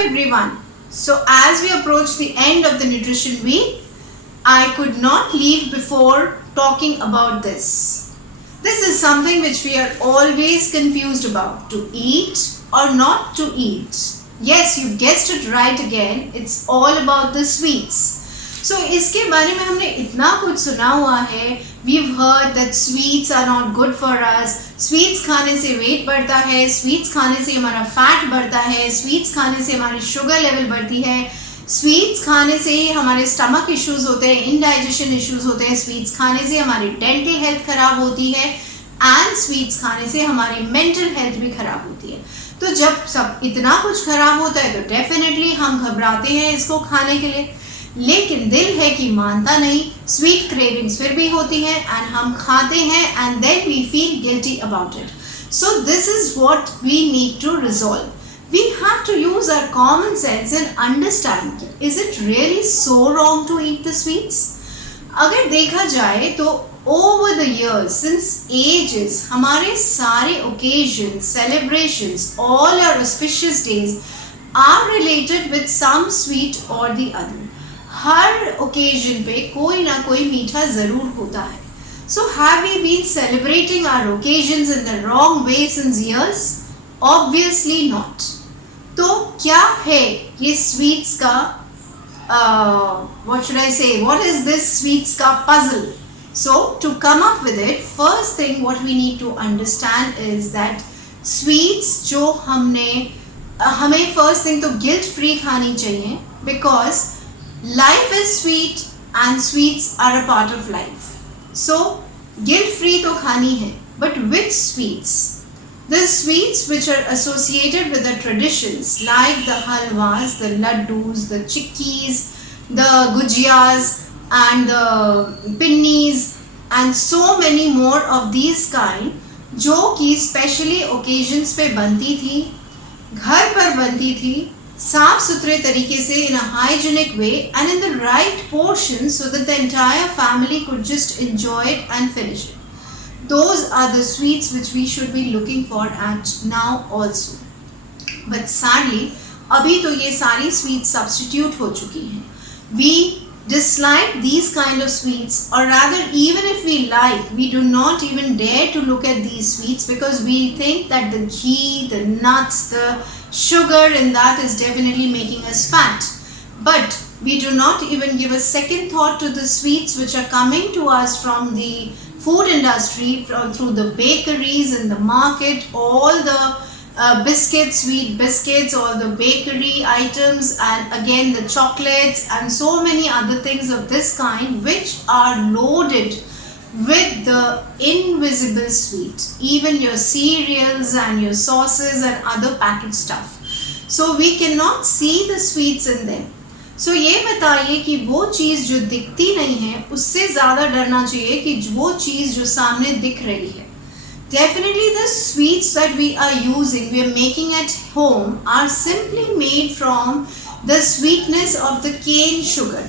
everyone. So as we approach the end of the nutrition week, I could not leave before talking about this. This is something which we are always confused about, to eat or not to eat. Yes, you guessed it right again. It's all about the sweets. So इसके बारे में हमने इतना कुछ सुना हुआ है. We've heard that sweets are not good for us. Sweets खाने से weight बढ़ता है. Sweets खाने से हमारा fat बढ़ता है. Sweets खाने से हमारी sugar level बढ़ती है. Sweets खाने से हमारे stomach issues होते हैं, indigestion issues होते हैं. Sweets खाने से हमारी dental health खराब होती है. And sweets खाने से हमारी mental health भी खराब होती है. तो जब सब इतना कुछ खराब होता है तो डेफिनेटली हम घबराते हैं इसको खाने के लिए. लेकिन दिल है कि मानता नहीं. स्वीट क्रेविंग्स फिर भी होती है एंड हम खाते हैं and then we feel guilty about it. So this is what we need to resolve. We have to use our common sense and understand, is it really so wrong to eat the sweets? अगर देखा जाए तो over the years, since ages, हमारे सारे occasions, celebrations, all our auspicious days are related with some sweet or the other. Her occasion पे कोई ना कोई मीठा ज़रूर होता है. So have we been celebrating our occasions in the wrong way since years? Obviously not. तो क्या है ये sweets का what should I say? What is this sweets का puzzle? So to come up with it, first thing what we need to understand is that sweets जो हमें first thing तो guilt free खानी चाहिए, because life is sweet and sweets are a part of life. So guilt free तो खानी है, but which sweets? The sweets which are associated with the traditions like the halwas, the laddus, the chikkis, the gujiyas and the pinnis and so many more of these kind, जो कि specially occasions पे बनती थी, घर पर बनती थी, साफ सुथरे तरीके से in a hygienic way and in the right portion so that the entire family could just enjoy it and finish it. Those are the sweets which we should be looking for at now also. But sadly अभी तो ये सारी sweets substitute हो चुकी हैं. We dislike these kind of sweets, or rather even if we like, we do not even dare to look at these sweets because we think that the ghee, the nuts, the sugar in that is definitely making us fat. But we do not even give a second thought to the sweets which are coming to us from the food industry, through the bakeries in the market, all the biscuits, sweet biscuits, all the bakery items, and again the chocolates and so many other things of this kind which are loaded with the invisible sweet, even your cereals and your sauces and other packaged stuff. So we cannot see the sweets in them. So ये बताइए कि वो चीज़ जो दिखती नहीं है उससे ज़्यादा डरना चाहिए कि वो चीज़ जो सामने दिख रही है. Definitely the sweets that we are using, we are making at home, are simply made from the sweetness of the cane sugar.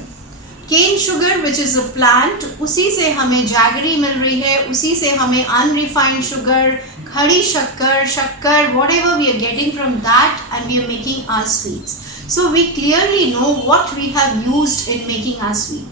Cane sugar which is a plant, उसी से हमें jaggery मिल रही है, उसी से हमें unrefined sugar, खड़ी शक्कर, whatever we are getting from that, and we are making our sweets. So we clearly know what we have used in making our sweet.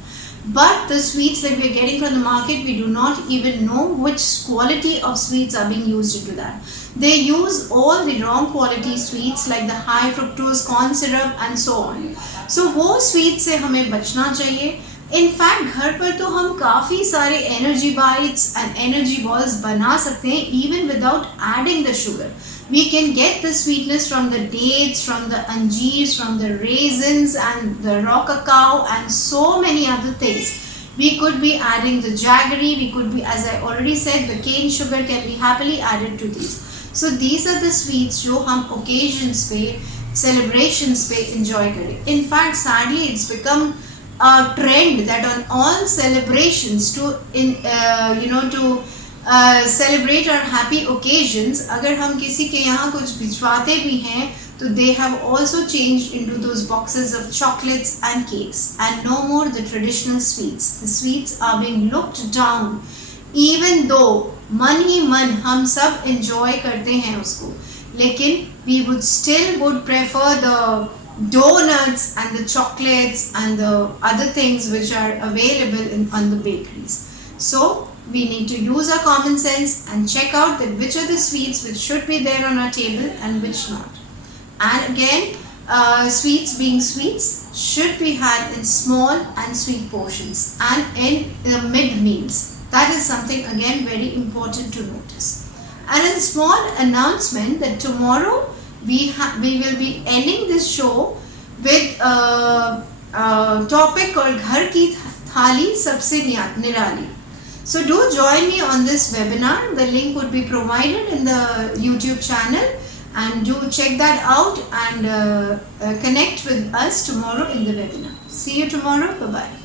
But the sweets that we are getting from the market, we do not even know which quality of sweets are being used into that. They use all the wrong quality sweets like the high fructose corn syrup and so on. So वो sweets से हमें बचना चाहिए. In fact घर पर तो हम काफ़ी सारे energy bites and energy balls बना सकते हैं even without adding the sugar. We can get the sweetness from the dates, from the anjeers, from the raisins and the raw cacao and so many other things. We could be adding the jaggery, we could be, as I already said, the cane sugar can be happily added to these. So these are the sweets जो हम occasions पे, celebrations पे enjoy करें. In fact, sadly, it's become a trend that on all celebrations to celebrate our happy occasions, अगर हम किसी के यहाँ कुछ भिजवाते भी हैं तो they have also changed into those boxes of chocolates and cakes and no more the traditional sweets. The sweets are being looked down even though मन ही मन हम सब enjoy करते हैं उसको. लेकिन we would prefer the donuts and the chocolates and the other things which are available on the bakeries. So we need to use our common sense and check out that which are the sweets which should be there on our table and which not. And again, sweets being sweets should be had in small and sweet portions and in the mid meals. That is something again very important to notice. And a small announcement that tomorrow we will be ending this show with a topic called Ghar Ki Thali Sabse Nirali. So do join me on this webinar. The link would be provided in the YouTube channel, and do check that out and connect with us tomorrow in the webinar. See you tomorrow. Bye bye.